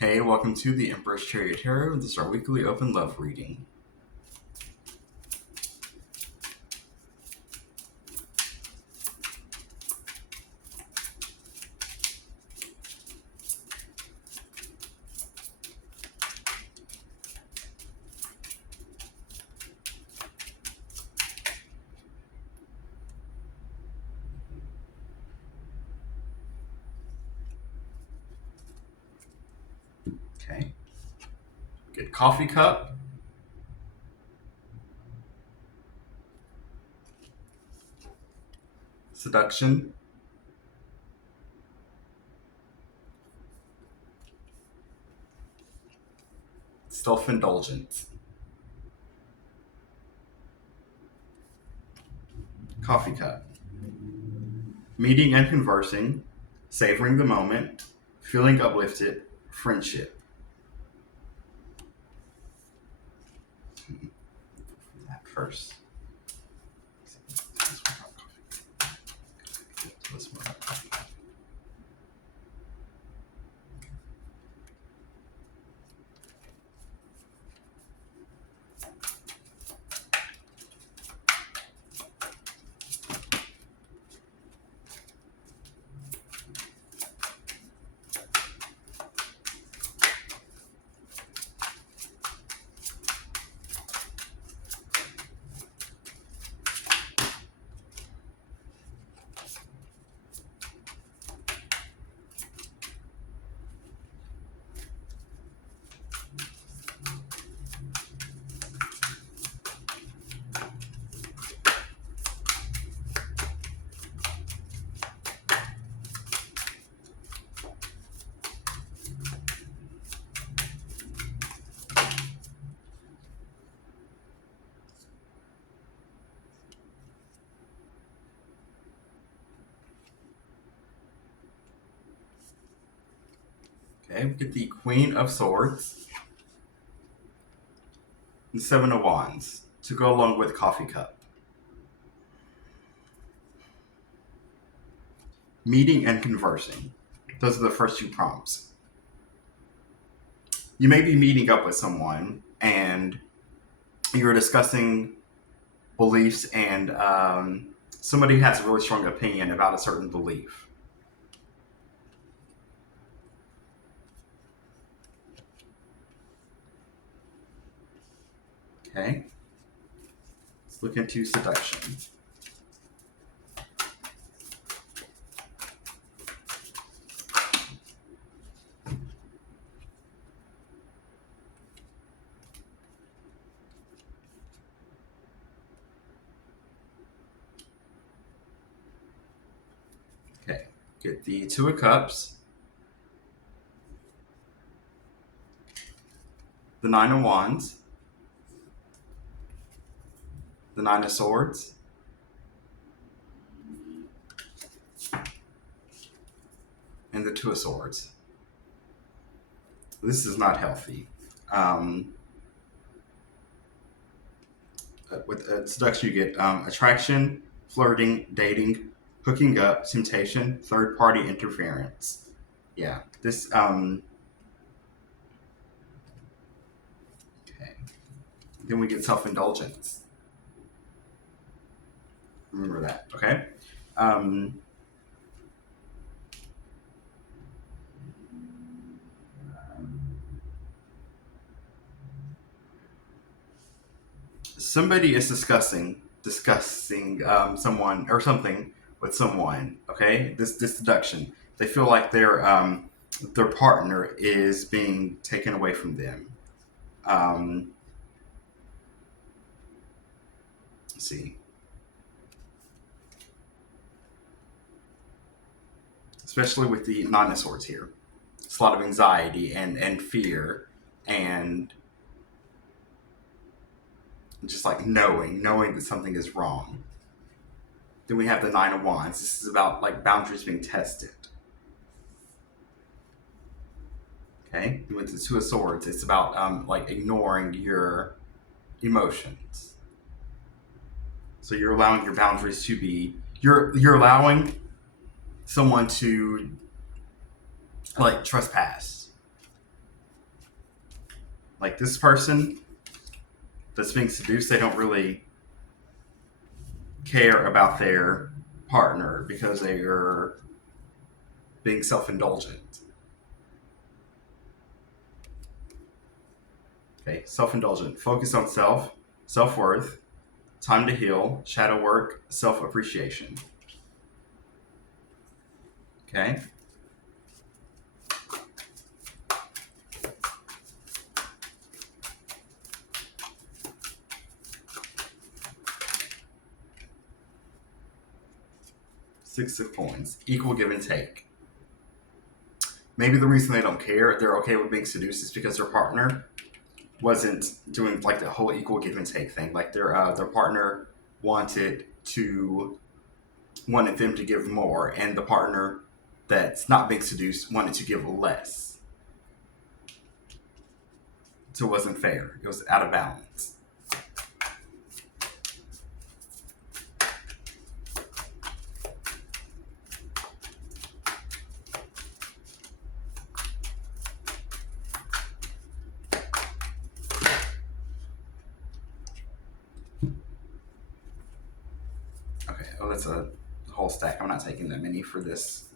Hey, welcome to the Empress Chariot Tarot. This is our weekly open love reading. Okay. Get coffee cup. Seduction. Self-indulgence. Coffee cup. Meeting and conversing. Savoring the moment. Feeling uplifted. Friendship. That first. Okay, we get the Queen of Swords. And Seven of Wands to go along with coffee cup. Meeting and conversing. Those are the first two prompts. You may be meeting up with someone and you're discussing beliefs and somebody has a really strong opinion about a certain belief. Okay. Let's look into seduction. Okay. Get the Two of Cups. The Nine of Wands. The Nine of Swords. And the Two of Swords. This is not healthy. With seduction, you get attraction, flirting, dating, hooking up, temptation, third-party interference. Yeah, this. Okay. Then we get self-indulgence. Remember that, okay? Somebody is discussing someone or something with someone. Okay, this seduction. They feel like their partner is being taken away from them. Let's see. Especially with the Nine of Swords here. It's a lot of anxiety and fear and just like knowing that something is wrong. Then we have the Nine of Wands. This is about like boundaries being tested. Okay, with the Two of Swords, it's about like ignoring your emotions. So you're allowing your boundaries to be. You're allowing someone to like trespass Like this person that's being seduced, they don't really care about their partner because they are being self-indulgent. Okay, self-indulgent. Focus on self, self-worth, time to heal, shadow work, self-appreciation. Okay. Six of Coins. Equal give and take. Maybe the reason they don't care, they're okay with being seduced, is because their partner wasn't doing like the whole equal give and take thing. Like their partner wanted to wanted them to give more, and the partner that's not being seduced wanted to give less. So it wasn't fair. It was out of balance. Okay. Oh, that's a whole stack. I'm not taking that many for this.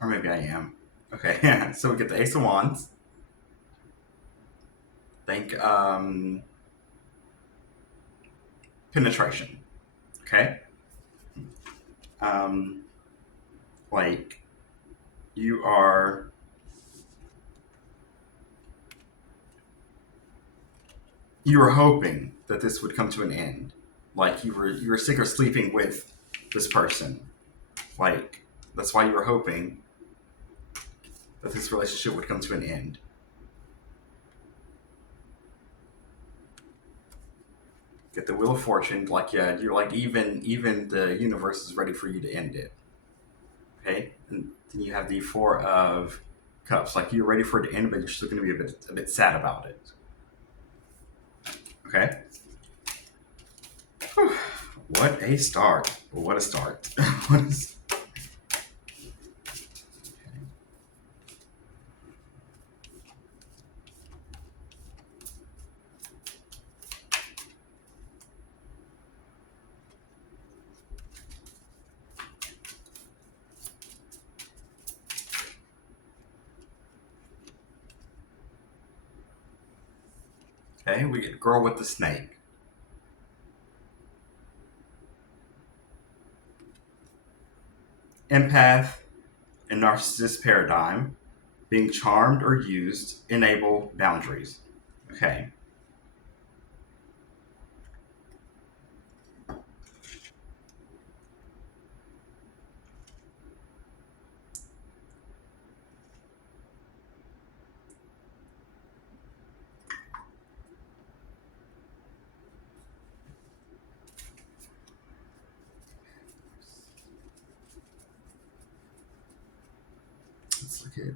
Or maybe I am. Okay. So we get the Ace of Wands. Think penetration. Okay. Um, like you are you were hoping that this would come to an end. Like you were sick of sleeping with this person. Like that's why you were hoping that this relationship would come to an end. Get the Wheel of Fortune. Like yeah, you're like even the universe is ready for you to end it. Okay, and then you have the Four of Cups. Like you're ready for it to end, but you're still going to be a bit sad about it. Okay. Whew. What a start! What a start! What is okay? We get Girl with the Snake. Empath and narcissist paradigm. Being charmed or used enable boundaries. Okay. Let's look at.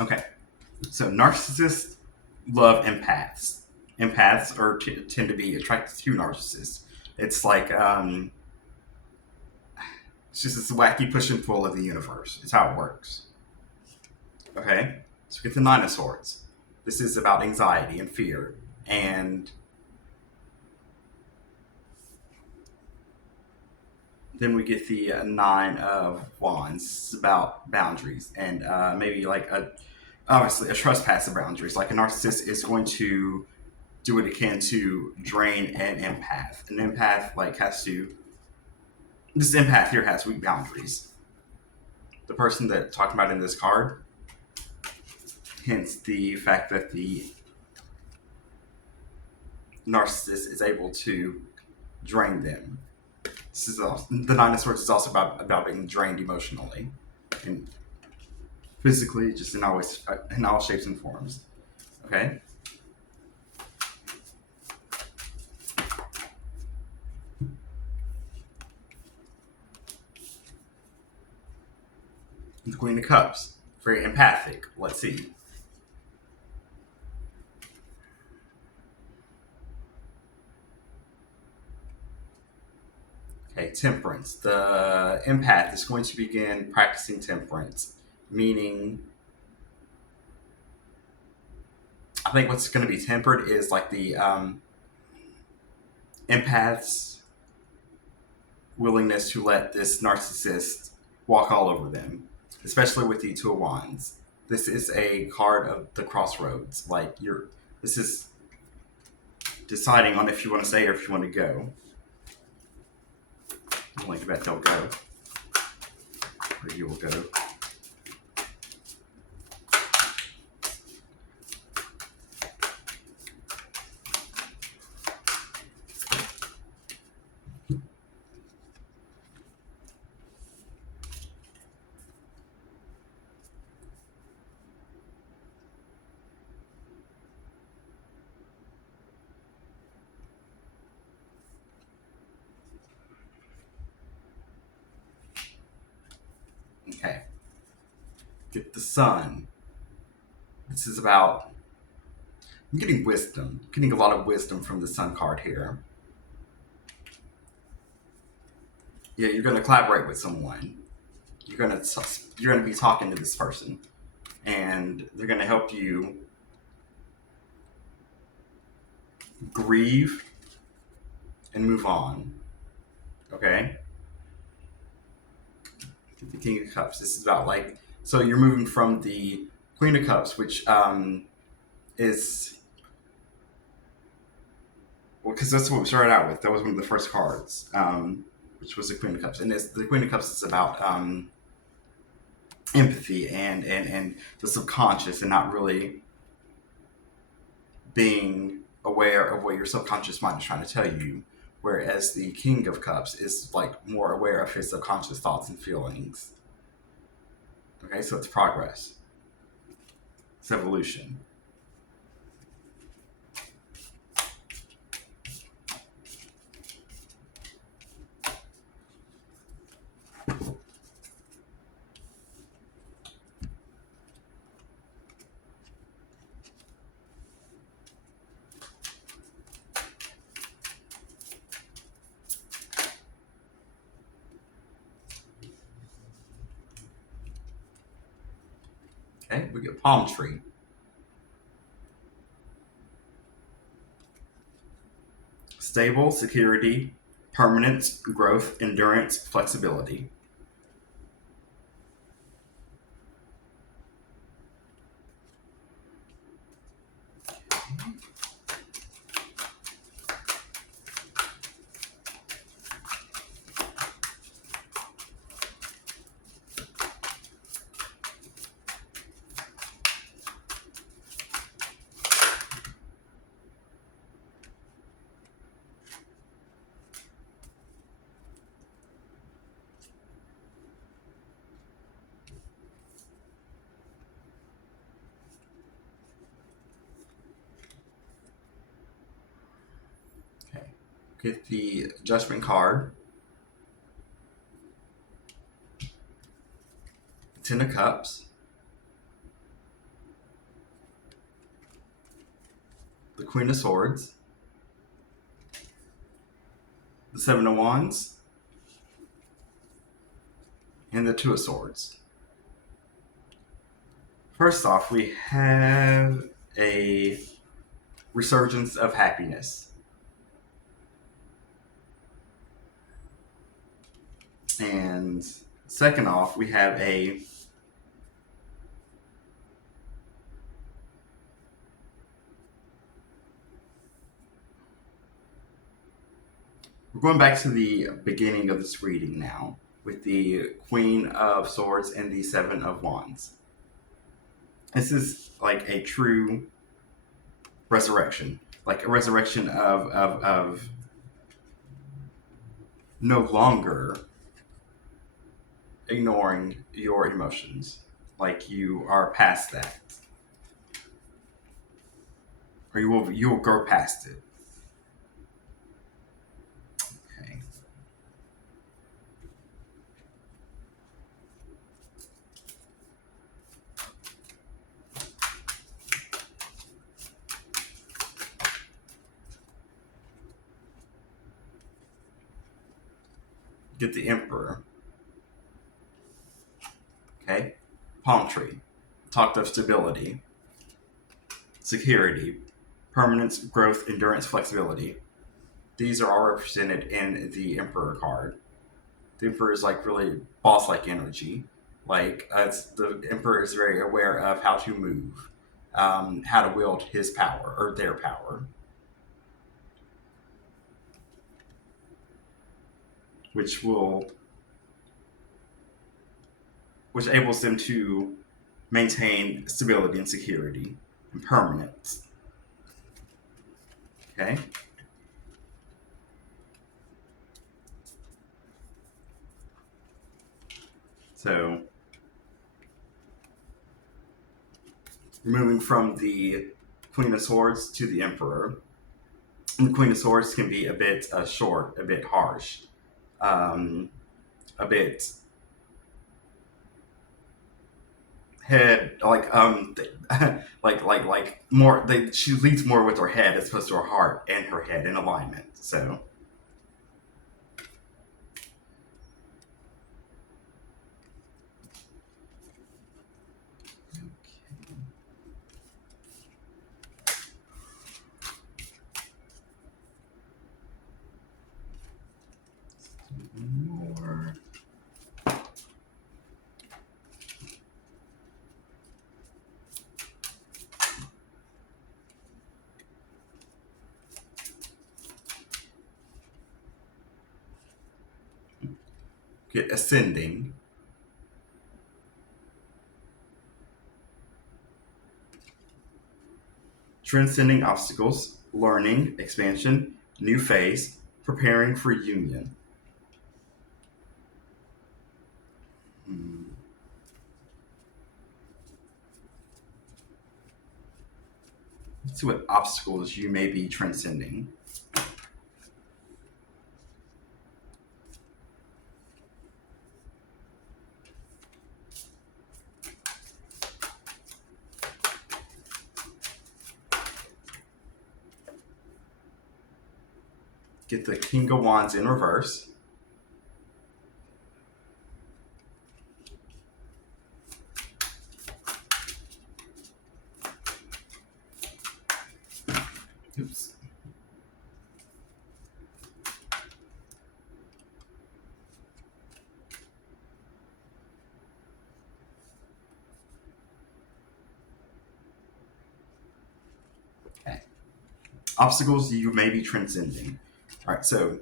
Okay. So narcissists love empaths. Empaths tend to be attracted to narcissists. It's like it's just this wacky push and pull of the universe. It's how it works. Okay. So we get the Nine of Swords. This is about anxiety and fear, and then we get the Nine of Wands. It's about boundaries and maybe like a obviously a trespass of boundaries. Like a narcissist is going to do what it can to drain an empath. An empath has to. This empath here has weak boundaries. The person that talked about in this card, hence the fact that the narcissist is able to drain them. This is also, the Nine of Swords is also about being drained emotionally and physically, just in all shapes and forms. Okay. The Queen of Cups, very empathic. Let's see. Okay, temperance. The empath is going to begin practicing temperance, meaning I think what's going to be tempered is like the empath's willingness to let this narcissist walk all over them, especially with the Two of Wands. This is a card of the crossroads. This is deciding on if you want to stay or if you want to go. I'm like, bet they'll go. Or you will go. Okay. Get the Sun. This is about I'm getting wisdom. Getting a lot of wisdom from the Sun card here. Yeah, you're going to collaborate with someone. You're going to be talking to this person, and they're going to help you grieve and move on. Okay. The King of Cups. This is about so you're moving from the Queen of Cups, which is because that's what we started out with. That was one of the first cards, which was the Queen of Cups, and the Queen of Cups is about empathy and the subconscious, and not really being aware of what your subconscious mind is trying to tell you. Whereas the King of Cups is more aware of his subconscious thoughts and feelings. Okay, so it's progress. It's evolution. Okay, we get palm tree. Stable, security, permanence, growth, endurance, flexibility. Okay, get the Judgment card. Ten of Cups. The Queen of Swords. The Seven of Wands. And the Two of Swords. First off, we have a resurgence of happiness. And second off, we have a We're going back to the beginning of this reading now with the Queen of Swords and the Seven of Wands. This is like a true resurrection, like a resurrection of no longer ignoring your emotions. Like you are past that, or you will go past it. Okay. Get the Emperor. Okay. Palm tree. Talked of stability, security, permanence, growth, endurance, flexibility. These are all represented in the Emperor card. The Emperor is like really boss-like energy. Like the Emperor is very aware of how to move, how to wield his power or their power, which will which enables them to maintain stability and security and permanence. Okay. So we're moving from the Queen of Swords to the Emperor. And the Queen of Swords can be a bit short, a bit harsh, a bit head like more. She leads more with her head as opposed to her heart and her head in alignment. So more. Get ascending. Transcending obstacles, learning, expansion, new phase, preparing for union. Hmm. Let's see what obstacles you may be transcending. Get the King of Wands in reverse. Oops. Okay. Obstacles you may be transcending. All right, so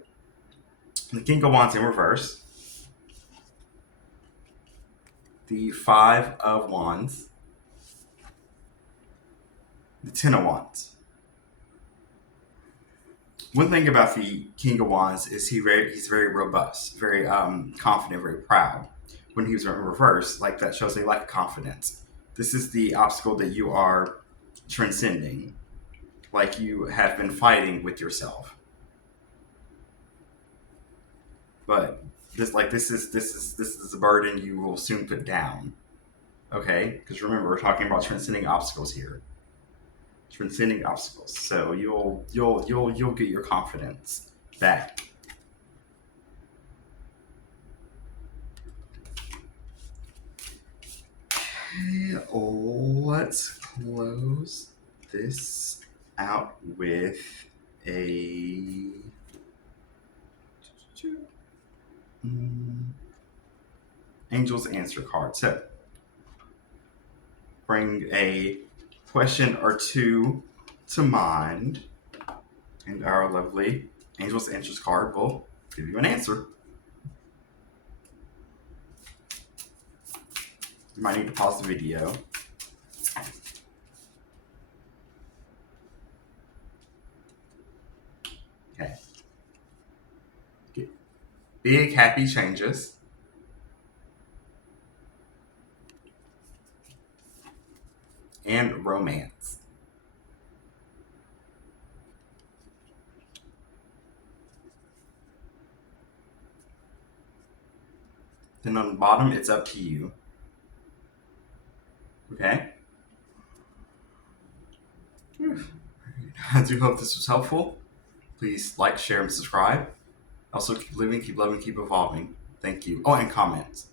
the King of Wands in reverse. The Five of Wands. The Ten of Wands. One thing about the King of Wands is he's very robust, very confident, very proud. When he was in reverse, like that shows a lack of confidence. This is the obstacle that you are transcending, like you have been fighting with yourself. But this is a burden you will soon put down. Okay, because remember we're talking about transcending obstacles here. Transcending obstacles. So you'll get your confidence back. Okay, let's close this out with a Angel's Answer card. So bring a question or two to mind, and our lovely Angel's interest card will give you an answer. You might need to pause the video. Okay. Big happy changes. And romance. Then on the bottom, it's up to you. Okay? I do hope this was helpful. Please like, share, and subscribe. Also, keep living, keep loving, keep evolving. Thank you. Oh, and comments.